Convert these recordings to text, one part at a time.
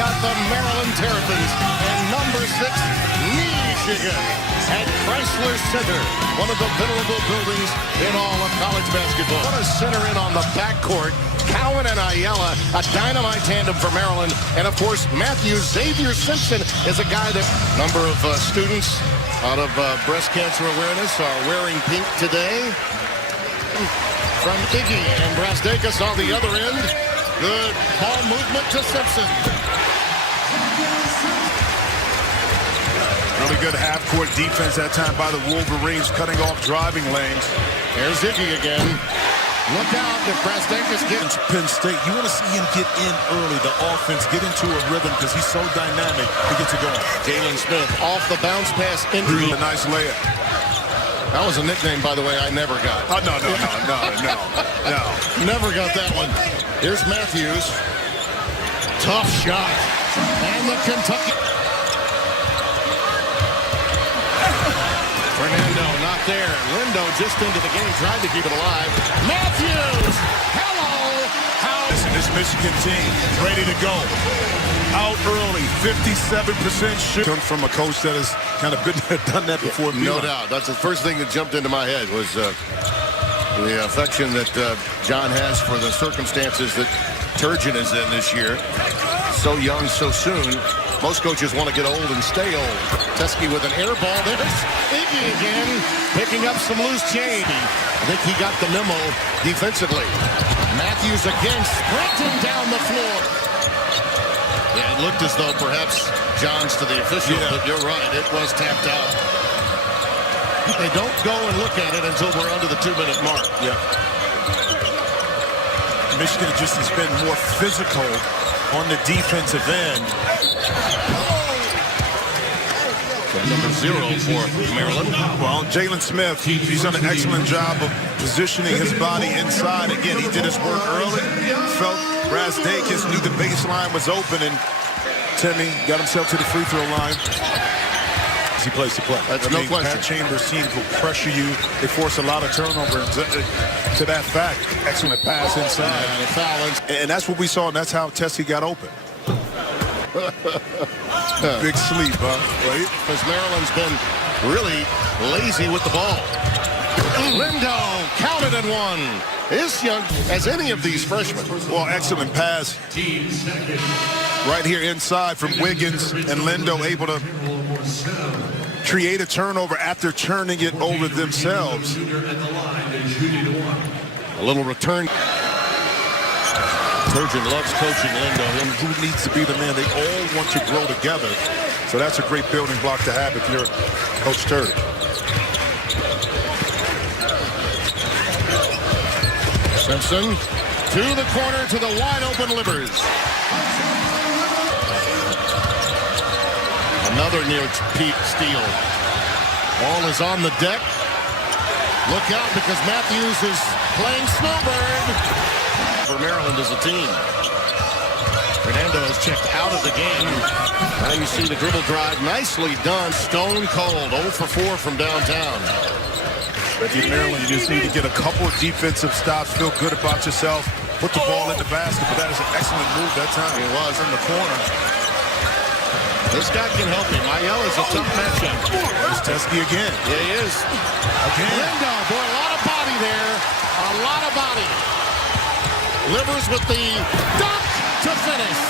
got the Maryland Terrapins and number 6, Michigan, at Chrysler Center, one of the venerable buildings in all of college basketball. What a center in on the backcourt. Cowan and Ayala, a dynamite tandem for Maryland. And, of course, Matthews. Xavier Simpson is a guy that number of students out of breast cancer awareness are wearing pink today. From Iggy and Brazdeikis on the other end. Good ball movement to Simpson. Really good half-court defense that time by the Wolverines, cutting off driving lanes. There's Iggy again. Look out if Brazdeikis gets Penn State. You want to see him get in early, the offense, get into a rhythm because he's so dynamic to get to go. Jalen Smith off the bounce pass. A nice layup. That was a nickname, by the way, I never got. Oh, no. Never got that one. Here's Matthews. Tough shot. And the Kentucky. Fernando not there. Lindo just into the game, tried to keep it alive. Matthews! Hello! How? This Michigan team ready to go. Out early, 57% shoot. Comes from a coach that has kind of been there, done that before. No doubt. That's the first thing that jumped into my head was the affection that John has for the circumstances that Turgeon is in this year. So young, so soon. Most coaches want to get old and stay old. Teske with an air ball. There's Iggy again, picking up some loose change. I think he got the memo defensively. Matthews again, sprinting down the floor. Yeah, it looked as though perhaps John's to the official, but you're right, it was tapped out. They don't go and look at it until we're under the 2-minute mark. Yeah. Michigan just has been more physical on the defensive end. Number 0 for Maryland. Well, Jalen Smith, he's done an excellent job of positioning his body inside. Again, he did his work early. Felt Brazdeikis knew the baseline was open, and Timmy got himself to the free throw line. He plays to play. That's no question. Pat Chambers teams will pressure you. They force a lot of turnovers. To that fact, excellent pass inside. And a foul. And that's what we saw, and that's how Teske got open. Big sleep, huh? Right? Because Maryland's been really lazy with the ball. Lindo counted and one. As young as any of these freshmen. Well, excellent pass. Right here inside from Wiggins, and Lindo able to create a turnover after turning it over themselves. A little return. Turgeon loves coaching Lindo. And who needs to be the man? They all want to grow together. So that's a great building block to have if you're Coach Turgeon. Simpson to the corner to the wide open Livers. Another near steal. Ball is on the deck. Look out because Matthews is playing snowbird for Maryland as a team. Fernando is checked out of the game. Now you see the dribble drive. Nicely done. Stone cold. 0 for 4 from downtown. If you're Maryland, you just need to get a couple of defensive stops, feel good about yourself, put the ball in the basket, but that is an excellent move that time. It was in the corner. This guy can help him. Ayala's a tough matchup. It's Teske again. Yeah, he is. Again. Lindo, boy, a lot of body there. A lot of body. Livers with the dunk to finish.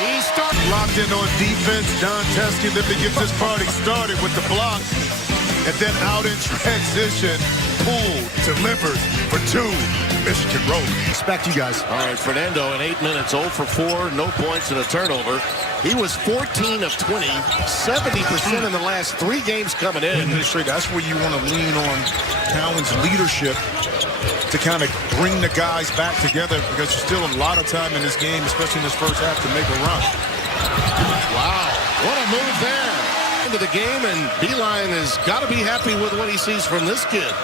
He started. Locked in on defense. John Teske then to get this party started with the block. And then out in transition, Poole delivers for 2. Michigan road. Respect you guys. All right, Fernando in 8 minutes, 0 for 4, no points and a turnover. He was 14 of 20, 70% in the last 3 games coming in. That's where you want to lean on Cowan's leadership to kind of bring the guys back together because there's still a lot of time in this game, especially in this first half, to make a run. Wow, what a move there. Into the game, and Beilein has got to be happy with what he sees from this kid.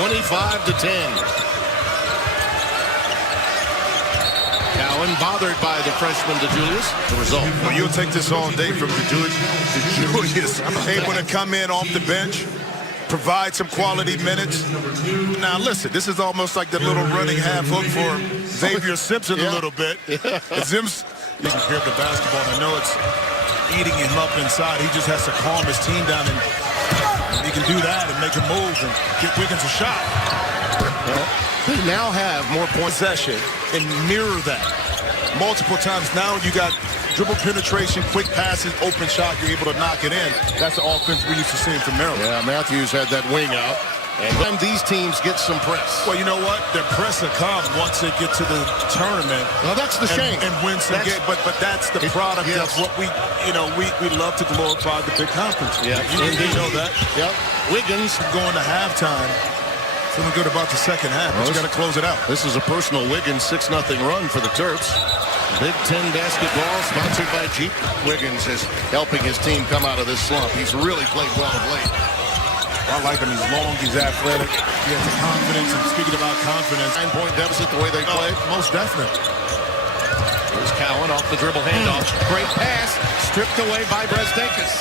25 to 10. Cowan bothered by the freshman DeJulius. The result. Well, you'll take this all day from DeJulius. Able to come in off the bench, provide some quality minutes. Now, listen, this is almost like the little running half hook for Xavier Simpson a little bit. taking care of the basketball. I know it's eating him up inside. He just has to calm his team down, and he can do that and make a move and get Wiggins a shot. Well, they now have more Possession and mirror that multiple times. Now you got dribble penetration, quick passes, open shot. You're able to knock it in. That's the offense we used to see from Maryland. Yeah, Matthews had that wing out. And then these teams get some press. Well, you know what? Their press will come once they get to the tournament. Well, that's the shame. And win some games. But that's the product yes. of what we love to glorify the big conference. Yeah, you know that. Yep. Wiggins going to halftime. Feeling good about the second half, but you got to close it out. This is a personal Wiggins 6-0 run for the Terps. Big Ten basketball sponsored by Jeep. Wiggins is helping his team come out of this slump. He's really played well of late. I like him. He's long. He's athletic. He has the confidence. And speaking about confidence, 9-point deficit the way they played. Most definitely. Here's Cowan off the dribble handoff. Great pass. Stripped away by Brazdeikis.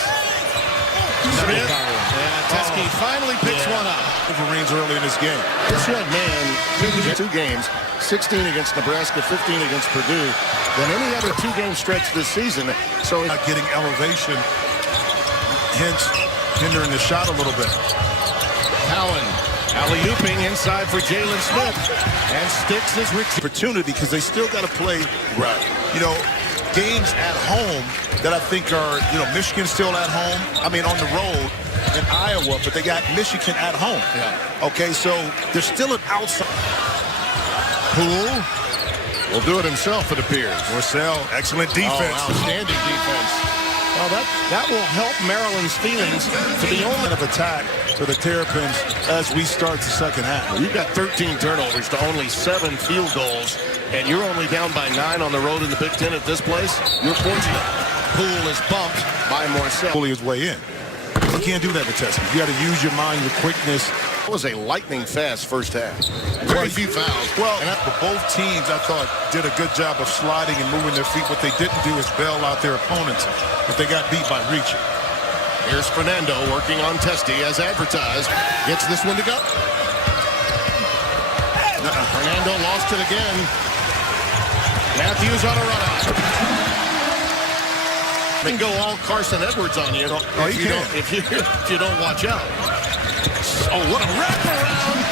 Smith. And Teskey finally picks one up. Wolverines early in this game. This young man, two games, 16 against Nebraska, 15 against Purdue, than any other two-game stretch this season. So not getting elevation, hence hindering the shot a little bit. Cowan alley-ooping inside for Jalen Smith, and Sticks is opportunity because they still got to play right. Games at home that I think are, Michigan's still at home. I mean, on the road in Iowa, but they got Michigan at home. Yeah. Okay, so there's still an outside. Poole will do it himself, it appears. Marcel, excellent defense. Oh, outstanding defense. Well, that will help Maryland's feelings to be on of attack for the Terrapins as we start the second half. You've got 13 turnovers to only 7 field goals, and you're only down by 9 on the road in the Big Ten at this place. You're fortunate. Poole is bumped by Marcel. Pulling his way in. You can't do that with Teskey. You got to use your mind, your quickness. It was a lightning-fast first half. Very few fouls. Well, but both teams, I thought, did a good job of sliding and moving their feet. What they didn't do is bail out their opponents, but they got beat by reaching. Here's Fernando working on Testy as advertised. Gets this one to go. Fernando lost it again. Matthews on a run-out. They go all Carson Edwards on you if you don't watch out. Oh, what a wraparound!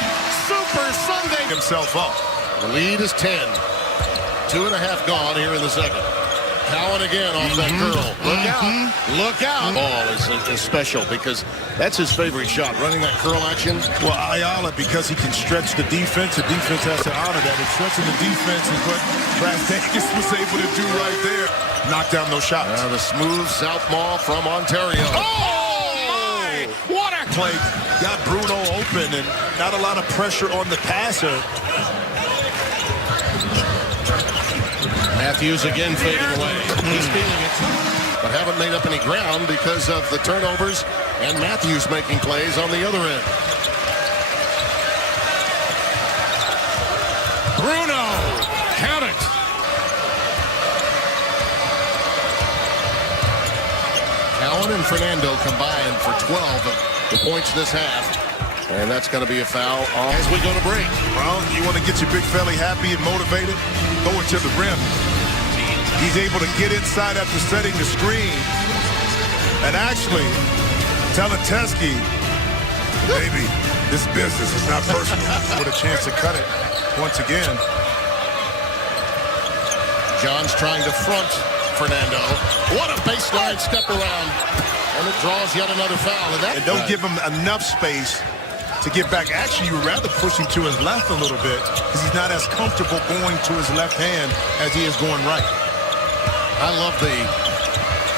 Super Sunday! Himself up. The lead is 10. 2.5 gone here in the second. Cowan again off that curl. Look out. Look out. Ball is special because that's his favorite shot, running that curl action. Well, Ayala, because he can stretch the defense has to honor that. And stretching the defense is what Brazdeikis was able to do right there. Knock down those shots. The smooth southpaw from Ontario. Oh, my! What a play. Got Bruno open and not a lot of pressure on the passer. Matthews again fading away. He's feeling it, but haven't made up any ground because of the turnovers and Matthews making plays on the other end. Bruno, count it. Cowan and Fernando combined for 12 of the points this half. And that's going to be a foul as we go to break. Well, you want to get your big fella happy and motivated? Go it to the rim. He's able to get inside after setting the screen. And actually, telling Teskey, baby, this business is not personal. With a chance to cut it once again. John's trying to front Fernando. What a baseline step around. And it draws yet another foul. And don't give him enough space to get back. Actually, you would rather push him to his left a little bit because he's not as comfortable going to his left hand as he is going right. I love the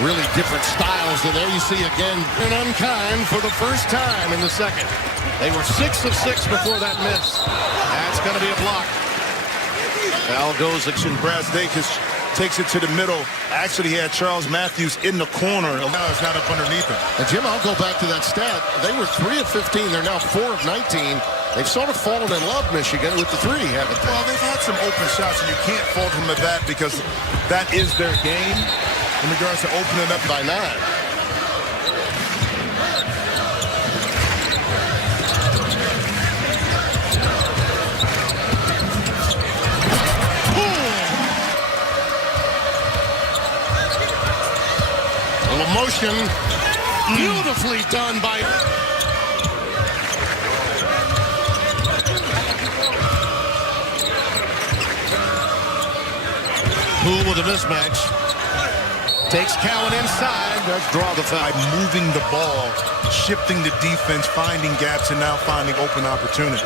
really different styles. And there you see again, and unkind for the first time in the second. They were 6 of 6 before that miss. That's going to be a block. Foul goes. Brazdeikis takes it to the middle. Actually, he had Charles Matthews in the corner. Now it's not up underneath him. And Jim, I'll go back to that stat. They were 3 of 15. They're now 4 of 19. They've sort of fallen in love, Michigan, with the 3, haven't they? Well, they've had some open shots, and you can't fault them at that because that is their game in regards to opening up by 9. A little motion. Beautifully done by... Poole with a mismatch. Takes Cowan inside. Does draw the foul. Moving the ball, shifting the defense, finding gaps, and now finding open opportunities.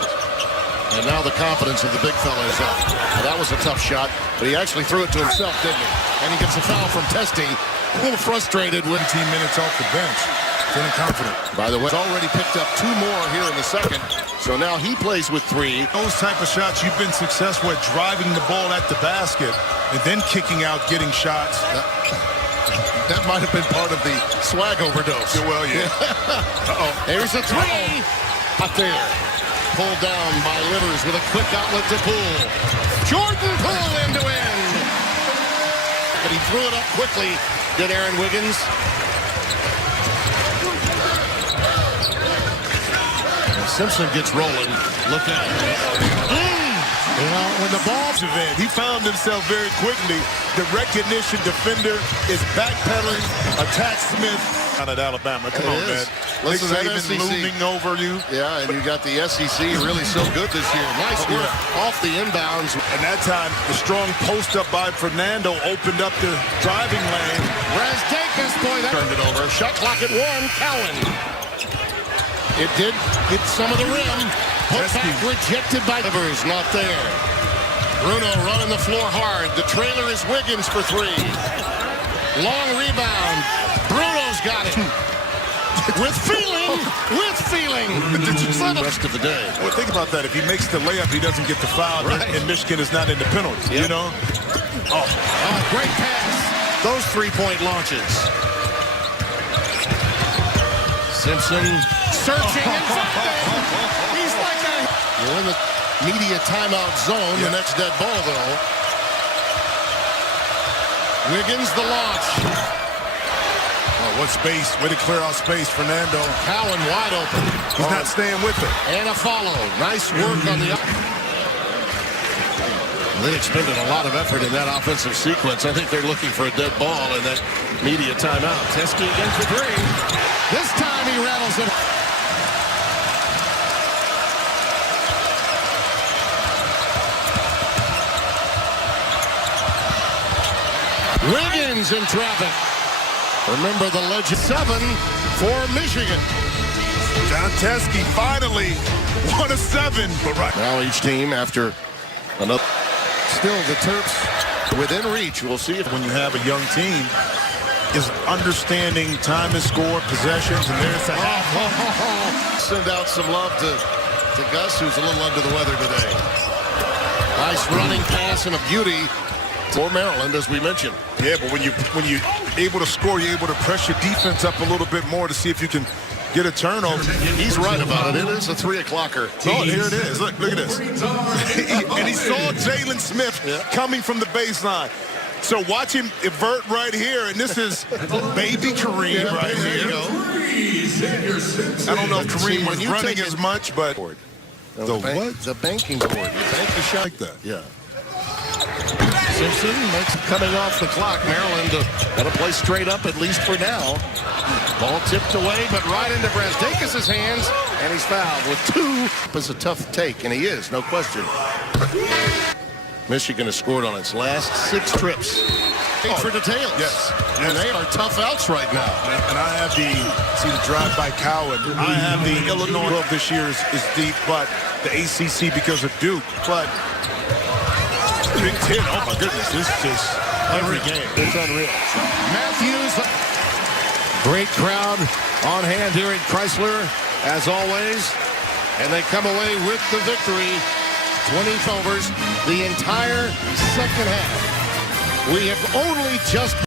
And now the confidence of the big fella is up. Well, that was a tough shot, but he actually threw it to himself, didn't he? And he gets a foul from Testy. A little frustrated with 10 minutes off the bench. Feeling confident. By the way, he's already picked up 2 more here in the second. So now he plays with 3. Those type of shots, you've been successful at driving the ball at the basket and then kicking out, getting shots. That might have been part of the swag overdose. Well, yeah. Uh-oh. There's a 3. Up there. Pulled down by Livers with a quick outlet to Poole. Jordan Poole end to end. But he threw it up quickly, did Aaron Wiggins. Simpson gets rolling. Look out. You know, when the ball's event, he found himself very quickly. The recognition defender is backpedaling. Attack Smith out of Alabama. Come on, man. Listen, Nick that Saban SEC looming over you. Yeah, and you got the SEC really so good this year. Nice work off the inbounds. And that time, the strong post up by Fernando opened up the driving lane. Razdakis, boy, that turned it over. Shot clock at 1. Cowan. It did hit some of the rim. Put back rejected by Livers. Not there. Bruno running the floor hard. The trailer is Wiggins for 3. Long rebound. Bruno's got it. With feeling. With feeling. For the rest of the day. Well, think about that. If he makes the layup, he doesn't get the foul, and Michigan is not in the penalty. You know? Oh, great pass. Those 3-point launches. Simpson searching and found it. He's like a... You're in the media timeout zone. The next dead ball, though. Wiggins, the launch. Oh, what space. Way to clear out space, Fernando. Cowan wide open. He's not staying with it. And a follow. Nice work on the... They expended a lot of effort in that offensive sequence. I think they're looking for a dead ball in that media timeout. Teskey again for 3. This time he rattles it. Wiggins in traffic. Remember the legend. 7 for Michigan. John Teskey finally 1 of 7. But now each team after another. Still the Terps within reach. We'll see if when you have a young team is understanding time and score, possessions, and there's a half. Send out some love to Gus, who's a little under the weather today. Nice running pass and a beauty for Maryland, as we mentioned. Yeah, but when you're able to score, you're able to press your defense up a little bit more to see if you can get a turnover. He's right about it. It is a 3-o'clocker. Oh, here it is. Look at this. And he saw Jalen Smith coming from the baseline. So watch him invert right here, and this is baby Kareem right here. I don't know if Kareem was running as much, but the what? The banking board. You bank the shot like that. Yeah. Simpson makes coming off the clock. Maryland got to play straight up at least for now. Ball tipped away, but right into Razdakis' hands, and he's fouled with 2. It's a tough take, and he is, no question. Michigan has scored on its last 6 trips. For details. Yes. And they are tough outs right now. And I have the drive by Cowan. I have the Illinois of this year is deep, but the ACC because of Duke. But Big Ten, oh my goodness, this is just every game. It's unreal. Matthews, great crowd on hand here at Chrysler, as always. And they come away with the victory. 20 overs the entire second half. We have only just